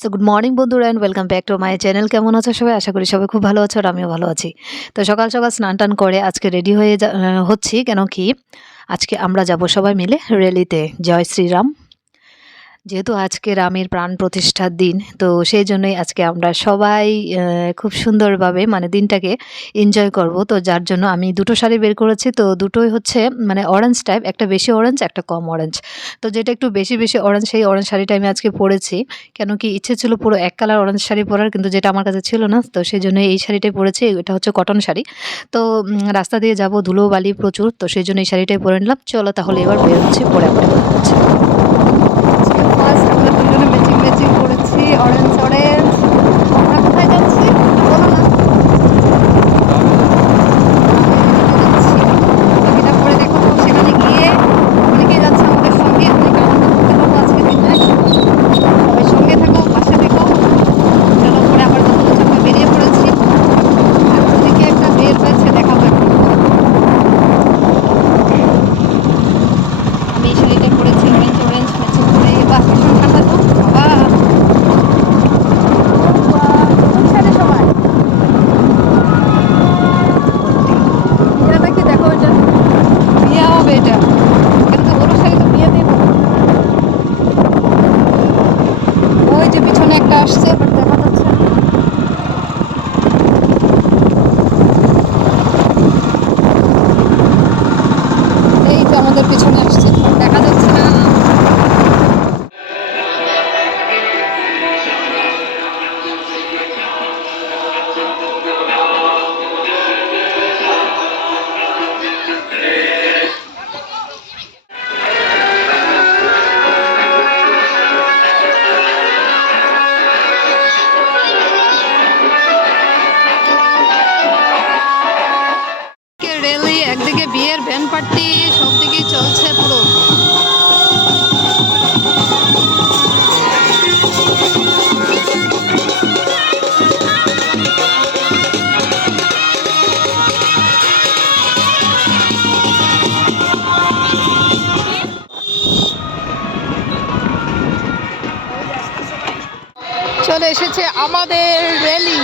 So good morning বন্ধুরা and welcome back to my channel. কেমন আছো সবাই? আশা করি সবাই খুব ভালো আছো আর আমিও ভালো আছি। তো সকাল সকাল স্নান টান করে আজকে রেডি হয়ে হচ্ছি, কেন কি আজকে আমরা যাব সবাই মিলে র্যালিতে। জয় শ্রীরাম। যেহেতু আজকে রামের প্রাণ প্রতিষ্ঠার দিন, তো সেই জন্যই আজকে আমরা সবাই খুব সুন্দরভাবে মানে দিনটাকে এনজয় করব। তো যার জন্য আমি দুটো শাড়ি বের করেছি, তো দুটোই হচ্ছে মানে অরেঞ্জ টাইপ, একটা বেশি অরেঞ্জ একটা কম অরেঞ্জ। তো যেটা একটু বেশি বেশি অরেঞ্জ সেই অরেঞ্জ শাড়িটা আমি আজকে পরেছি, কেন কি ইচ্ছে ছিল পুরো এক কালার অরেঞ্জ শাড়ি পরার, কিন্তু যেটা আমার কাছে ছিল না, তো সেই জন্য এই শাড়িটাই পরেছি। এটা হচ্ছে কটন শাড়ি। তো রাস্তা দিয়ে যাব, ধুলো বালি প্রচুর, তো সেই জন্য এই শাড়িটাই পরে নিলাম। চলো তাহলে এবার বের হচ্ছে, পরে আবার কথা হচ্ছে। ফার্স্ট আমরা দুজনে ম্যাচিং ম্যাচিং করেছি, অরেঞ্জ অরেঞ্জ। আমরা কোথায় যাচ্ছি বলো না? যাচ্ছি, এটা পরে দেখো। তো সেখানে গিয়ে অনেকেই যাচ্ছে আমাদের সঙ্গে, অনেক আনন্দ করতে পারবো আজকে দিনটায়। সবাই সঙ্গে থাকো, পাশে থেকো। চলো পরে আবার কথা হচ্ছে। আমরা বেরিয়ে পড়েছি, আর ওদিকে একটা বের হয়েছে, দেখাবো এখন। আমি এই শাড়িটা পরেছি অরেঞ্জ অরেঞ্জ ম্যাচিং করে। বাহ, ভীষণ ঠান্ডা তো বাবা। কোন সাইডে সবাই? এটা কি দেখো, এটা বিয়ে হবে, এটা কিন্তু ওর শাড়ি তো বিয়ে দেবো। ওই যে পিছনে একটা আসছে, বাট দেখা যাচ্ছে না। এই তো আমাদের পিছনে আসছে, দেখা যাচ্ছে না। রেলি একদিকে, বিয়ের ব্যান্ড পার্টি সব দিকেই চলছে পুরো। চলে এসেছে আমাদের র্যালি।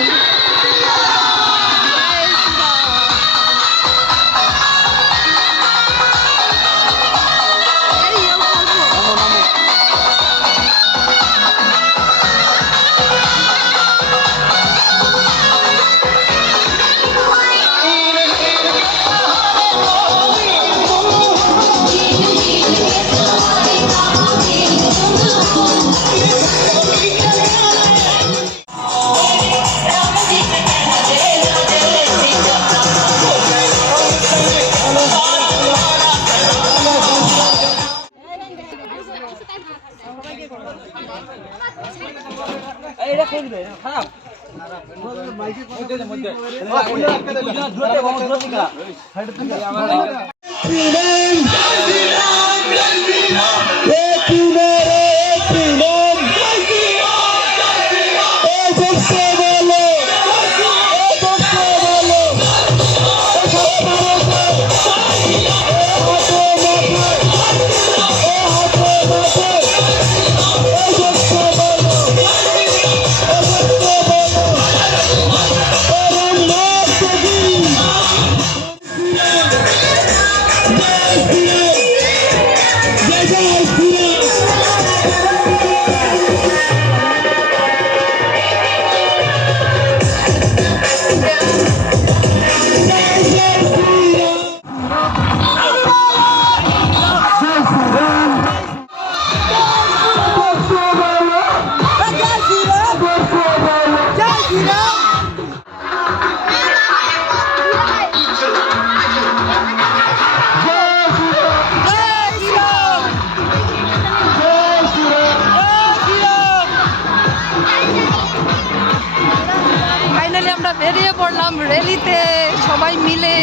ফাইনালি আমরা বেরিয়ে পড়লাম র্যালিতে সবাই মিলে।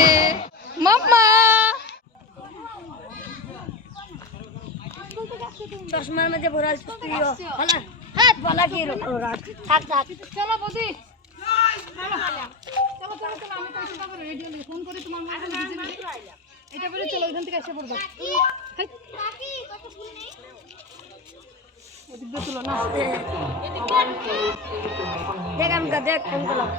মাম্মা চশমার মধ্যে ভরা ভালো। হ্যাঁ ভালো কি থাক থাক। চলো বদি, চলো চলো চলো চলো। আমি তো তারপর রেডি হই, ফোন করে তোমার মা এটা বলে চলো, ওইখান থেকে এসে পড়বা। দেখ আমি দেখ ফোন করলাম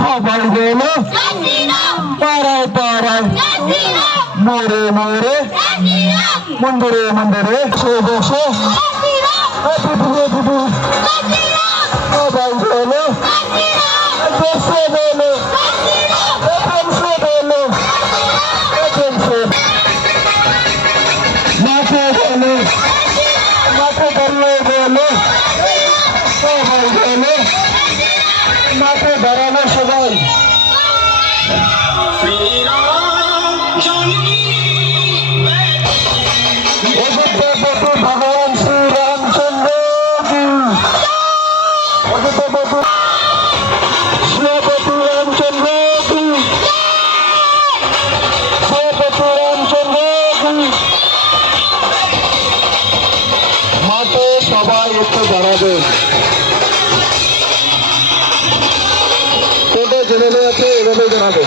সবাই বলো পাড়ায় পাড়ায় মোড়ে মোড়ে মন্দিরে মন্দিরে বসে বসে সবাই বলো বসে বলো বলো মাঠে বলো মাঠে দাঁড়িয়ে বলো সবাই বলো মাঠে দাঁড়ানো সবাই ভগবান শ্রী রামচন্দ্র শ্রীপতি রামচন্দ্র শ্রীপতি রামচন্দ্র মাঠে সবাই একটু দাঁড়াবে যেভাবে আছে এভাবে জানাবে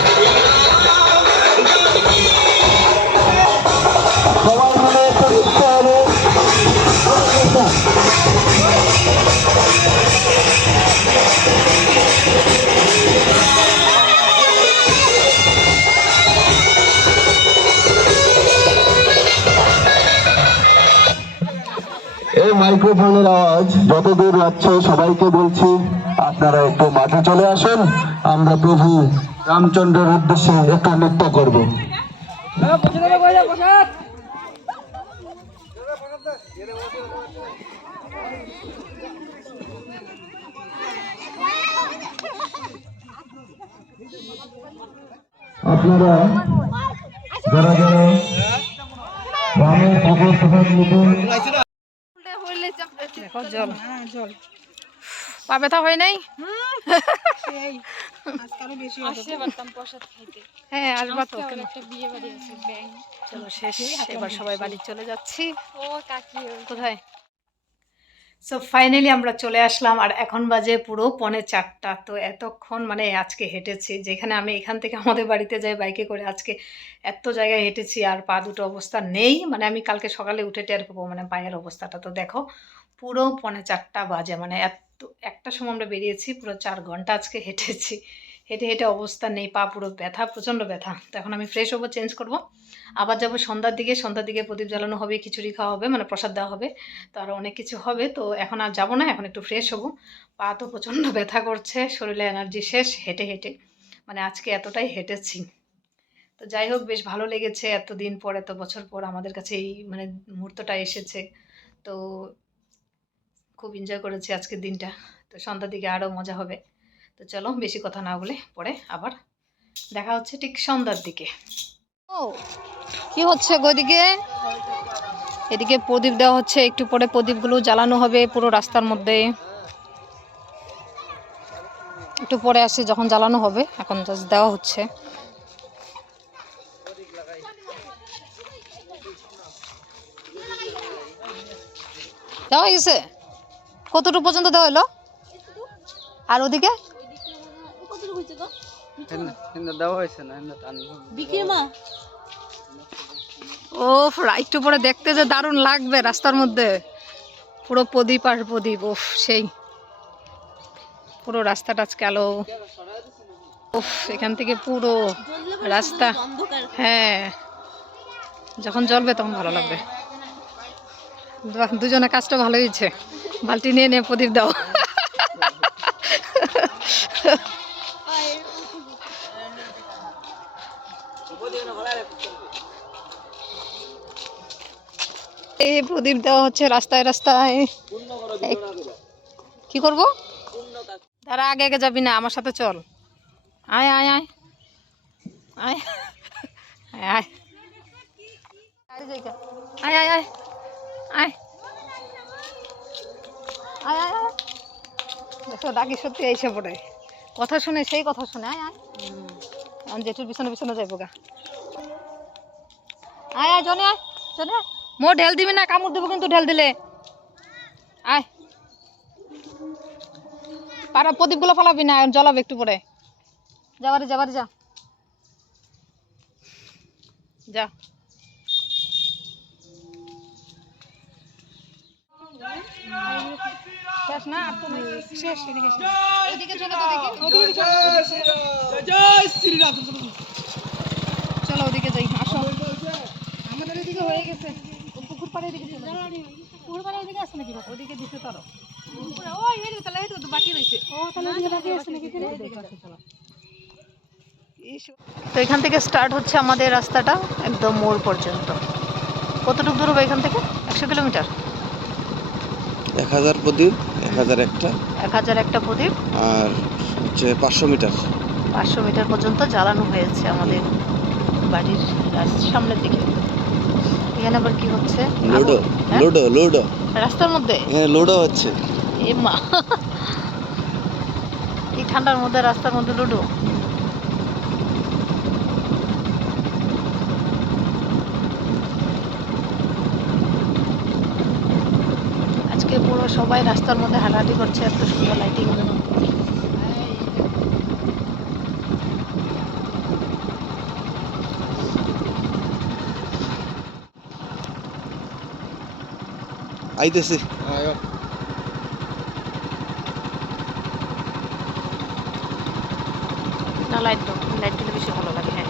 সবাই মিলে একটু দেখতে হবে এই মাইক্রোফোনের আওয়াজ যতদূর যাচ্ছে সবাইকে বলছি আপনারা একটু মাঠে চলে আসুন আমরা প্রভু রামচন্দ্রের উদ্দেশ্যে একটু নৃত্য করবো আপনারা যারা যারা গ্রামের খবর খবর নিতে দেখো জল পা ব্যথা হয় নাই? হ্যাঁ আসবা তো, চলো শেষ, এবার সবাই বাড়ি চলে যাচ্ছি। কোথায়? সো ফাইনালি আমরা চলে আসলাম, আর এখন বাজে পুরো 3:45। তো এতক্ষণ মানে আজকে হেঁটেছি, যেখানে আমি এখান থেকে আমাদের বাড়িতে যাই বাইকে করে, আজকে এত জায়গায় হেঁটেছি আর পা দুটো অবস্থা নেই। মানে আমি কালকে সকালে উঠে টের পাবো মানে পায়ের অবস্থাটা। তো দেখো পুরো 3:45 বাজে, মানে একটা সময় আমরা বেরিয়েছি, পুরো 4 ঘন্টা আজকে হেঁটেছি। হেঁটে হেঁটে অবস্থা নেই, পা পুরো ব্যথা, প্রচণ্ড ব্যথা। তো এখন আমি ফ্রেশ হবো, চেঞ্জ করব, আবার যাবো সন্ধ্যার দিকে। সন্ধ্যার দিকে প্রদীপ জ্বালানো হবে, খিচুড়ি খাওয়া হবে, মানে প্রসাদ দেওয়া হবে, তো আরও অনেক কিছু হবে। তো এখন আর যাবো না, এখন একটু ফ্রেশ হবো। পা তো প্রচণ্ড ব্যথা করছে, শরীরে এনার্জি শেষ হেঁটে হেঁটে, মানে আজকে এতটাই হেঁটেছি। তো যাই হোক, বেশ ভালো লেগেছে, এতদিন পর, এত বছর পর আমাদের কাছে এই মানে মুহূর্তটা এসেছে। তো খুব এনজয় করেছি আজকের দিনটা। তো সন্ধ্যার দিকে আরও মজা হবে। তো চলো বেশি কথা না বলে পরে আবার দেখা হচ্ছে ঠিক সন্ধ্যার দিকে। ও কি হচ্ছে ওইদিকে? এদিকে প্রদীপ দেওয়া হচ্ছে, একটু পরে প্রদীপগুলো জ্বালানো হবে পুরো রাস্তার মধ্যে। একটু পরে আসি যখন জ্বালানো হবে, এখন জাস্ট দেওয়া হচ্ছে। দেওয়া হয়ে গেছে? কতটুকু পর্যন্ত দেওয়া হলো? আর ওদিকে ও একটু পরে দেখতে যে দারুণ লাগবে রাস্তার মধ্যে, পুরো প্রদীপ আর প্রদীপ। ওফ সেই পুরো রাস্তাটা আজকে আলো। ওফ এখান থেকে পুরো রাস্তা, হ্যাঁ যখন জ্বলবে তখন ভালো লাগবে। দুজনে কাজটা ভালো হয়েছে, বালতি নিয়ে নিয়ে প্রদীপ দাও। এই প্রদীপ দেওয়া হচ্ছে রাস্তায় রাস্তায়। কি করব? তারা আগে আগে যাবি না, আমার সাথে চল। আয় আয় আয় আয় আয় আয় আয় আয় আয় আয় আয় আয়। দেখো ডাকি সত্যি এসে পড়ে, কথা শুনে সেই কথা শুনে। আয় আয়, আমি জেঠুর পিছনে পিছনে যাইবো গা। আয় আয় জনে আয়, জনে আয়। মো ঢেল দিবি না, কামড় দেবো কিন্তু ঢেল দিলে। আয় পাড়া প্রদীপগুলো ফালাবি না, জ্বলাবে একটু পরে। যাবারে যাবারে যা যা। শেষ না, আর তো শেষ। এদিকে এদিকে চলো তো দেখি, চলো ওদিকে যাই, আসো। আমাদের এদিকে হয়ে গেছে, পুকুর পাড়ে এদিকে চলো। পুকুর পাড়ে এদিকে আছে নাকি? ওদিকে দিতে পারো। ওই এই তাহলে এই তো বাকি রইছে। ও তাহলে এদিকে বাকি আছে নাকি? চলো। তো এখান থেকে স্টার্ট হচ্ছে আমাদের রাস্তাটা একদম মোড় পর্যন্ত। কতটুকু দূর হবে এখান থেকে? 100 কিলোমিটার। 1000 প্রদীপ, 1001টা, 1001টা প্রদীপ, আর হচ্ছে 500 মিটার। 500 মিটার পর্যন্ত জ্বালানো হয়েছে আমাদের বাড়ির সামনের দিকে। এখানে আবার কি হচ্ছে? লোডো হ্যাঁ? লোডো লোডো রাস্তার মধ্যে হ্যাঁ লোডো হচ্ছে। এ মা, এই ঠান্ডার মধ্যে রাস্তার মধ্যে লুডো। আজকে পুরো সবাই রাস্তার মধ্যে হাঁটাহাঁটি করছে, এত সুন্দর লাইটিং। আইতেছে। না লাইট দাও, লাইট দিলে বেশি ভালো লাগে। হ্যাঁ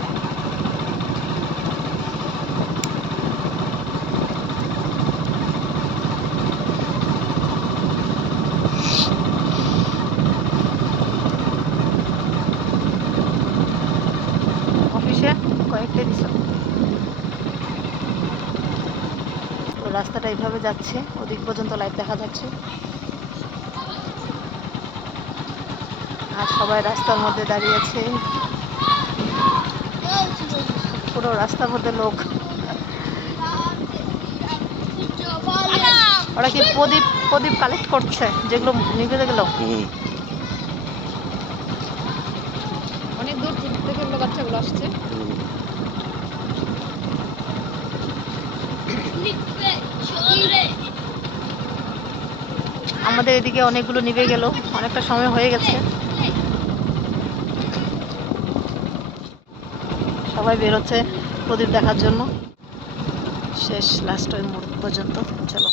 অফিসে কয়েকটা দিছ। তো রাস্তাটা এইভাবে যাচ্ছে, ওদিক পর্যন্ত লাইট দেখা যাচ্ছে, আর সবাই রাস্তার মধ্যে দাঁড়িয়ে আছে। পুরো রাস্তার মধ্যে লোক। ওরা কি প্রদীপ প্রদীপ কালেক্ট করছে যেগুলো নিভে গেল। অনেক দূর থেকে এগুলো বাচ্চাগুলো আসছে। আমাদের এদিকে অনেকগুলো নিভে গেল, অনেকটা সময় হয়ে গেছে। সবাই বেরোচ্ছে প্রদীপ দেখার জন্য। শেষ লাস্ট ওই মুহূর্ত পর্যন্ত। চলো।